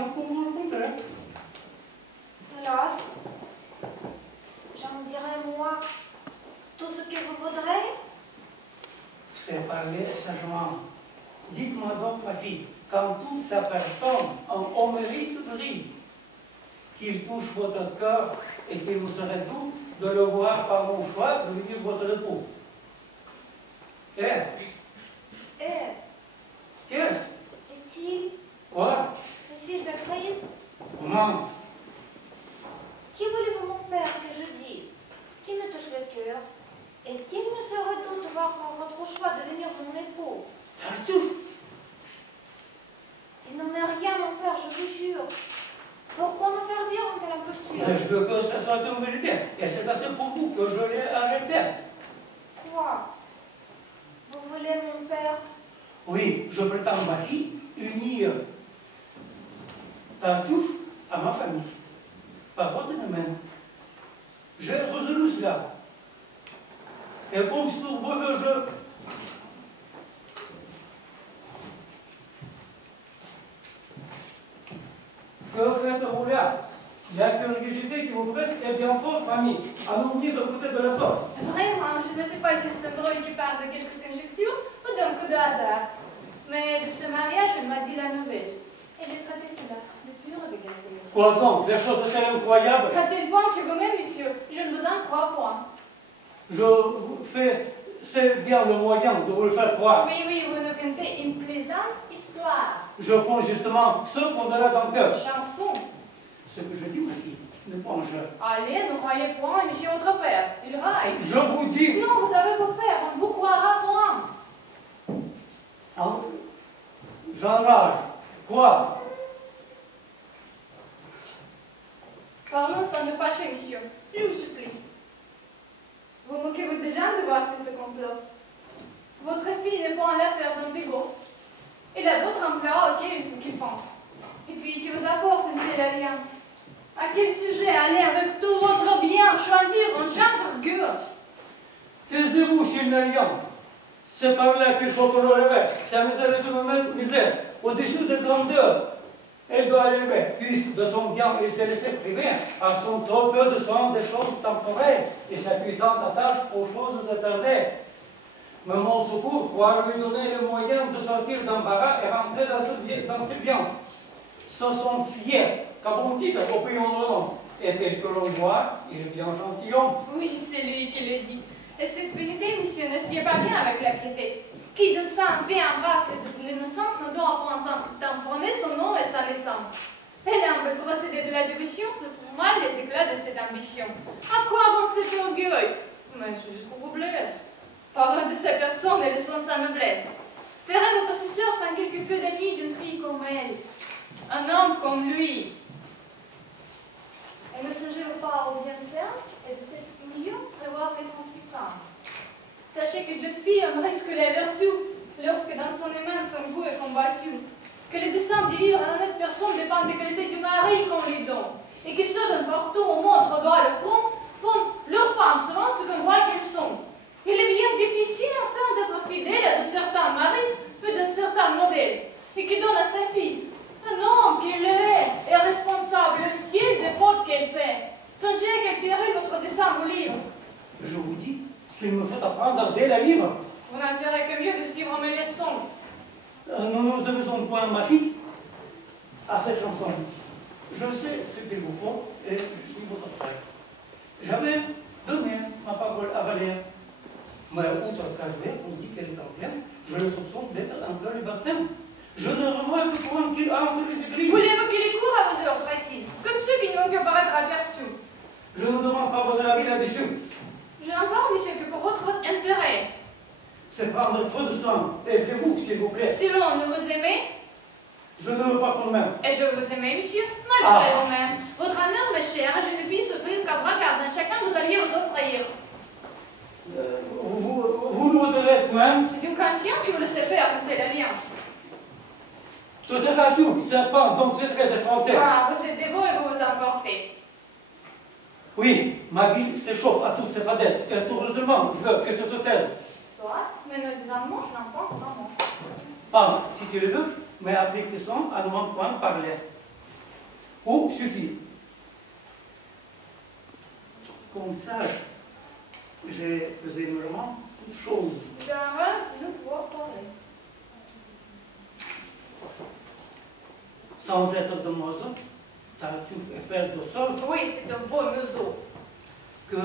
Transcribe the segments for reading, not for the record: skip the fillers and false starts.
bien pour vous rencontrer. Hélas, j'en dirai moi tout ce que vous voudrez. C'est parler sagement. Dites-moi donc, ma fille, quand toute sa personne en mérite de rire, qu'il touche votre cœur et qu'il vous serait doux de le voir par mon choix, de lui dire votre repos. Qu'est-ce? Est-il? Quoi? Me suis-je méprise? Comment? Qui voulez-vous, mon père, que je dise? Qui me touche le cœur? Et qu'il me serait doux de voir par votre choix devenir mon époux? Tartuffe! Il n'en est rien, mon père, je vous jure. Pourquoi me faire dire une telle imposture? Mais je veux que ce soit une vérité. Et c'est assez pour vous que je l'ai arrêté. Quoi? Vous voulez, mon père? Oui, je prétends, ma fille, unir Tartuffe à ma famille. Par votre domaine. J'ai résolu cela. Et comme sur vos jeux, que faites-vous là? La curiosité qui vous presse est bien forte, famille, à nous venir de côté de la sorte. Vraiment, je ne sais pas si c'est un drôle qui parle de quelque conjecture ou d'un coup de hasard. Mais de ce mariage, elle m'a dit la nouvelle. Et j'ai traité cela de pure vérité. Quoi donc? Les choses sont incroyables. À tel point que vous-même, monsieur, je ne vous en crois point. Je vous fais, c'est bien le moyen de vous le faire croire. Oui, oui, vous nous contez une plaisante histoire. Je compte justement ce qu'on a dans le cœur. Chanson. Ce que je dis, ma fille, ne pense pas. Allez, ne croyez point, monsieur votre père. Il raille. Je vous dis. Non, vous avez vos pères, on ne vous croira point. Hein? J'enrage. Quoi? Parlons sans nous fâcher, monsieur. Je vous supplie. Vous moquez-vous déjà de voir fait ce complot? Votre fille n'est pas en l'affaire d'un bigot. Il a d'autres emplois auxquels il faut qu'il pense. Et puis, qui vous apporte une telle alliance? À quel sujet aller avec tout votre bien choisir un chantre gauche? Taisez-vous, Chilnerian. C'est par là qu'il faut qu'on le révèle. Sa misère est une même misère. Au-dessus de grandeur, elle doit l'élever. Puisque de son bien, il s'est laissé priver à son trop peu de soin des choses temporaires et sa puissante attache aux choses éternelles. Mais mon secours pourra lui donner le moyen de sortir d'embarras et rentrer dans ses biens. Ce sont fiers, qu'à bon titre, au pays on le nomme. Et tel que l'on voit, il est bien gentilhomme. Oui, c'est lui qui le dit. Et cette vérité, monsieur, ne se fait pas bien avec la piété. Qui de sang bien embrasse l'innocence ne doit point tamponner son nom et sa naissance. Et l'humble procédé de la dévotion, c'est pour moi les éclats de cette ambition. À quoi bon cet orgueil? Mais c'est jusqu'au vous blesse. Parlant de sa personne et laissant sa noblesse. Ferait le possesseur sans quelque peu d'ennui d'une fille comme elle. Un homme comme lui. Et ne songez-vous pas aux bienséances et de cet milieu prévoir les conséquences. Sachez que Dieu fille en risque la vertu lorsque dans son aimant son goût est combattu. Que le dessein de vivre à l'honnête personne dépend des qualités du mari qu'on lui donne. Et que ceux d'un partout au montre droit le front font leurs femmes souvent ce qu'on croit qu'elles sont. Il est bien difficile enfin d'être fidèle à de certains maris faits d'un certain modèle et qui donne à sa fille un homme qui l'est et responsable le ciel des fautes qu'elle fait. Songez à quel péril votre dessein vous livre. Je vous dis qu'il me faut apprendre dès la livre. Vous n'en ferez que mieux de suivre mes leçons. Nous nous amusons point, ma fille, à cette chanson. Je sais ce qu'il vous faut et je suis votre frère. J'avais donné ma parole à Valère. Mais outre qu'à jouer, on dit qu'elle est en pleine, je le soupçonne d'être un peu libertin. Je ne remarque point qu'il entre les églises. Voulez-vous qu'il y court à vos heures précises, comme ceux qui n'ont que paraître aperçus? Je ne demande pas votre avis là-dessus. Je n'en parle, monsieur, que pour votre intérêt. C'est prendre trop de soin. Taisez-vous, s'il vous plaît. Si l'on ne vous aimait, je ne veux pas qu'on m'aime. Et je veux vous aimer, monsieur, malgré vous-même. Votre honneur m'est cher, et je ne puis souffrir qu'à bras cardin chacun vous alliez vous offrir. Vous nous voudrez vous-même. C'est une conscience qui vous le sépare d'une telle alliance. Tout est tout, serpent, donc très effronté. Ah, vous êtes dévot et vous vous emportez. Oui, ma bile s'échauffe à toutes ces fadaises. Et tout heureusement, je veux que tu te taises. Soit, mais ne disant mot, je n'en pense pas moi. Pense, si tu le veux, mais applique le son à ne m'en point parler. ou suffit. Comme ça, j'ai pesé vraiment toutes choses. J'aimerais nous pouvoir parler. Sans être demoiselle, Tartuffe est fait de sorte Oui, c'est un beau museau. que,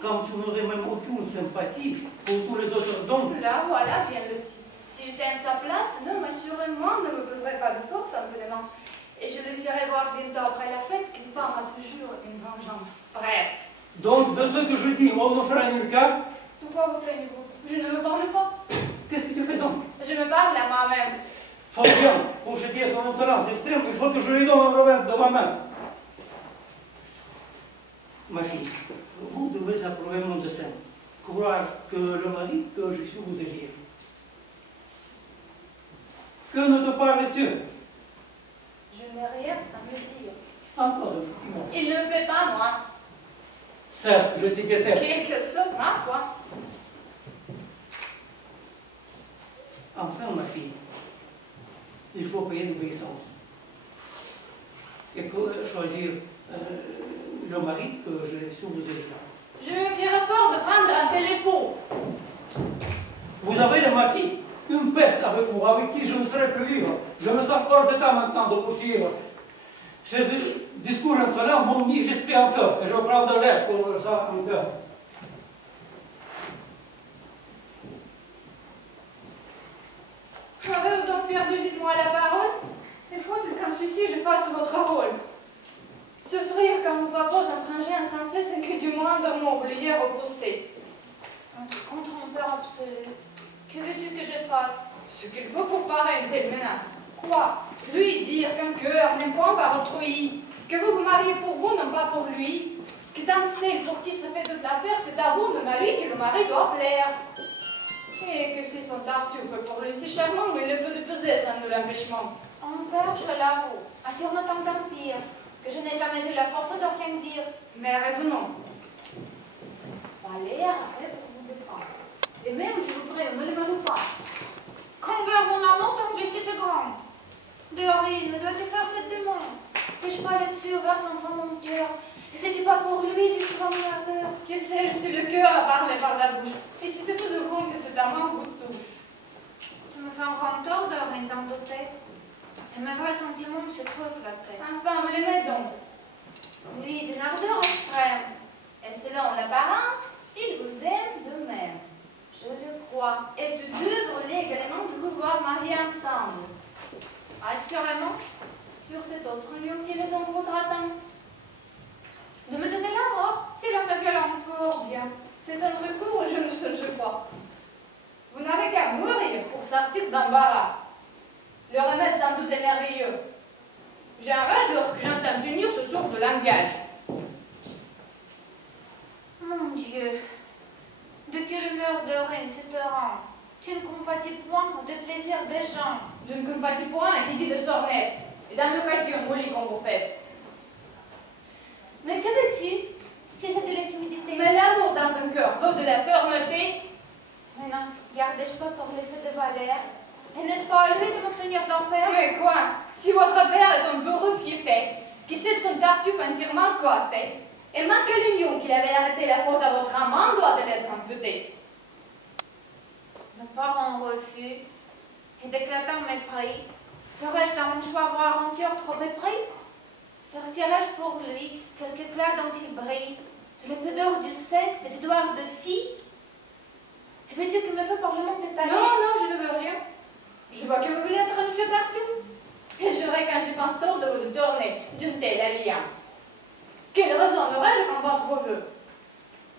comme tu n'aurais même aucune sympathie pour tous les autres dons, Là, voilà bien le type. Si j'étais à sa place, un homme assurément ne me poserait pas de force en tenant. Et je le ferai voir bientôt après la fête qu'une femme a toujours une vengeance prête. donc de ce que je dis, on ne fera nulle cas. Pourquoi vous plaignez-vous? Je ne me parle pas. Qu'est-ce que tu fais donc? Je me parle à moi-même. Fort bien, pour jeter son insolence extrême, il faut que je lui donne un revers de ma main. Ma fille, vous devez approuver mon dessein, croire que le mari que je suis vous élire. Que ne te parles-tu? Je n'ai rien à me dire. Encore un petit mot. Il ne me plaît pas, moi. Certes, je t'y guettais. Quelque chose, ma foi. Enfin, ma fille, il faut payer l'obéissance. Et choisir le mari que je suis vous élire. Je me crierais fort de prendre un tel époux. Vous avez de ma fille une peste avec vous, avec qui je ne saurais plus vivre. Je me sens hors d'état maintenant de poursuivre. Ces discours insolents m'ont mis l'esprit en feu, et je prends de l'air pour ça en cœur. Avez-vous donc perdu, dites-moi la parole? Il faut-il qu'en celui-ci je fasse votre rôle. Souffrir quand mon papa un pringé insensé, c'est que du moindre mot vous l'ayez repoussé. Un contre-trompeur absolu. Que veux-tu que je fasse? Ce qu'il faut pour parer une telle menace. Quoi? Lui dire qu'un cœur n'est point par autrui, que vous vous mariez pour vous, non pas pour lui, que tant celle pour qui se fait toute l'affaire, c'est à vous, non à lui, que le mari doit plaire. Et que si son Tartuffe pour lui si charmant, il ne peut déposer sans nous l'empêchement. Mon père, je l'avoue, assure autant d'empire, que je n'ai jamais eu la force de rien dire. Mais raisonnons. Valère avait pour vous défendre. Et même, je vous prie, ne le m'avoue pas. Qu'envers mon amour, ton justice est grande. Dehors, me dois-tu faire cette demande? T'ai-je pas là-dessus vers son fond mon cœur? Et c'est-tu pas pour lui, j'y suis mon ardeur? Que sais-je si le cœur a parlé par la bouche? Et si c'est tout de bon que cet amant vous touche? Tu me fais un grand tort de rien t'en douter. Et mes vrais sentiments me sont trop flattés. Enfin, vous l'aimez donc. Lui, d'une ardeur extrême. Et selon l'apparence, il vous aime de même. Je le crois. Et de deux brûlés également de vous voir mariés ensemble. Assurément, Sur cet autre lieu qu'il est donc votre attente. de me donner la mort, si l'homme est violent. Fort bien. C'est un recours, je ne songe pas. Vous n'avez qu'à mourir pour sortir d'embarras. Le remède sans doute est merveilleux. J'ai un rage lorsque j'entends unir ce sort de langage. Mon Dieu, de quelle humeur de reine tu te rends? Tu ne compatis point pour des plaisirs des gens. Je ne compatis point à qui dit de sornettes, et dans l'occasion molie qu'on vous fait. Mais que veux-tu, si j'ai de la timidité? Mais l'amour dans un cœur veut de la fermeté. Mais non, gardais-je pas pour l'effet de Valère? Et n'est-ce pas à lui de m'obtenir d'un père? Mais quoi? Si votre père est un peureux fiépé, qui sait de son Tartuffe entièrement coiffé, et manque à l'union qu'il avait arrêté la faute à votre amant, doit de l'être amputé. Mes parents refus, et d'éclatants mépris. Ferais-je dans mon choix voir un cœur trop épris? Sortirais-je pour lui quelque éclat dont il brille, de la pudeur du sexe et du doigt de fille? Et veux-tu que me fait par le monde détaillé? Non, non, je ne veux rien. Je vois que vous voulez être M. Tartuffe. Et j'aurais, quand j'y pense tort, de vous détourner d'une telle alliance. Quelle raison aurais-je quand votre vœu?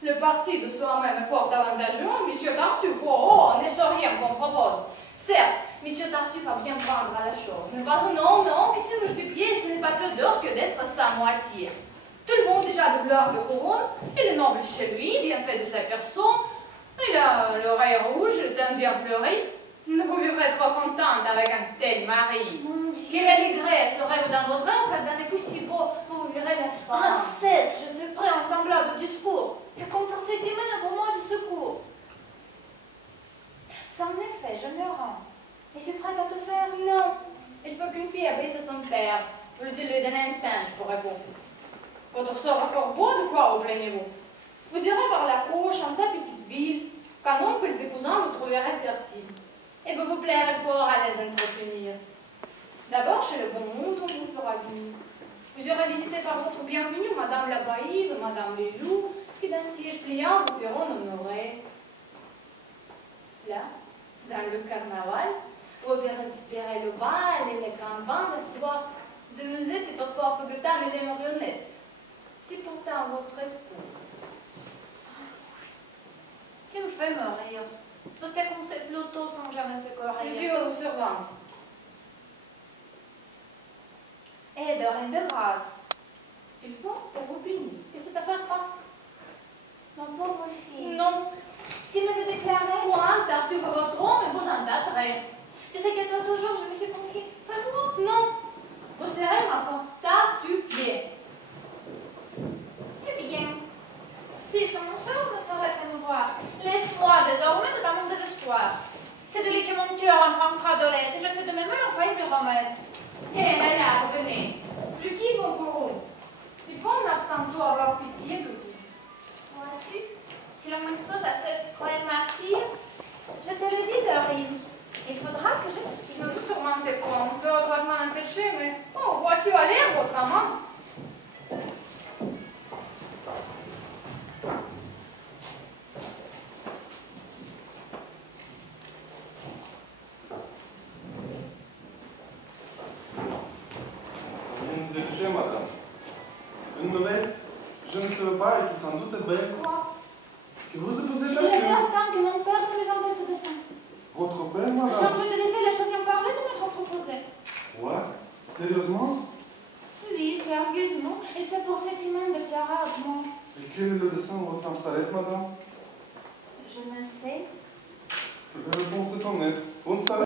Le parti de soi-même est fort avantageux, M. Tartuffe. Oh, on n'est sur rien qu'on propose. Certes, M. Tartuffe a bien prendre à la chose. Mais pas non, non, qui se du pied, ce n'est pas plus d'or que d'être sa moitié. Tout le monde déjà de gloire de couronne, il est noble chez lui, bien fait de sa personne. Il a l'oreille rouge, le teint bien fleuri. Vous vivrez trop contente avec un tel mari. Mon Dieu. Quelle allégresse serait-vous dans votre âme quand d'un époux si beau, vous verrez la Ah, femme. cesse, je te prie, un semblable discours, et contre cet hymen pour moi du secours. Sans effet, je me rends, et suis prête à te faire. Non, il faut qu'une fille abaisse son père, Voulez-il lui donner un singe pour répondre? Votre sort est fort beau, de quoi vous plaignez-vous? Vous irez par la cour, dans sa petite ville, quand oncles et cousins vous trouveraient fertiles, et vous vous plairez fort à les entretenir. D'abord chez le bon monde, on vous fera venir. Vous aurez visité par votre bienvenue Madame la Baïve, Madame les Loups, qui d'un siège pliant vous feront honorer. Là, dans le carnaval, vous verrez respirer le bal et les campagnes recevoir de musettes et parfois foguetans et les marionnettes. Si pourtant votre époux. Tu me fais me rire. D'autant qu'on sait plutôt sans jamais se corriger. Monsieur aux servantes. Et de rien de grâce. Il faut pour vous punir, que cette affaire passe. Ma pauvre fille. Non, Si me veut déclarer. moi, car tu veux votre homme et vous en battrez. Tu sais que toi toujours je me suis confiée. Fais-moi. Non, vous serez, ma foi, tartufié. Eh bien, puisque mon sort ne saurait que me voir, laisse-moi désormais dans mon désespoir. C'est de lui que mon cœur empruntera de l'aide, et je sais de mes mains l'infaillible remède. Hé, là, revenez. Je quitte mon courroux. Il faut en abstention avoir pitié de vous. Vois-tu, si l'on m'expose à ce cruel martyr, je te le dis, Dorine, il faudra que j'expire. Ne vous tourmentez pas, on peut autrement empêcher, mais oh, voici à l'air votre amant. Madame. Une nouvelle, je ne savais pas et qui sans doute est belle. Quoi? Que vous épousez Il est là-dessus. certain que mon père s'est mis en tête ce dessin. Votre père, Genre, madame. je devais faire les choses en parler de m'être proposé. Ouais, sérieusement? Oui, sérieusement, et c'est pour cet humain déclaré hautement. Et quel est le dessin où votre femme s'arrête, madame? Je ne sais. La réponse est honnête. Vous ne savez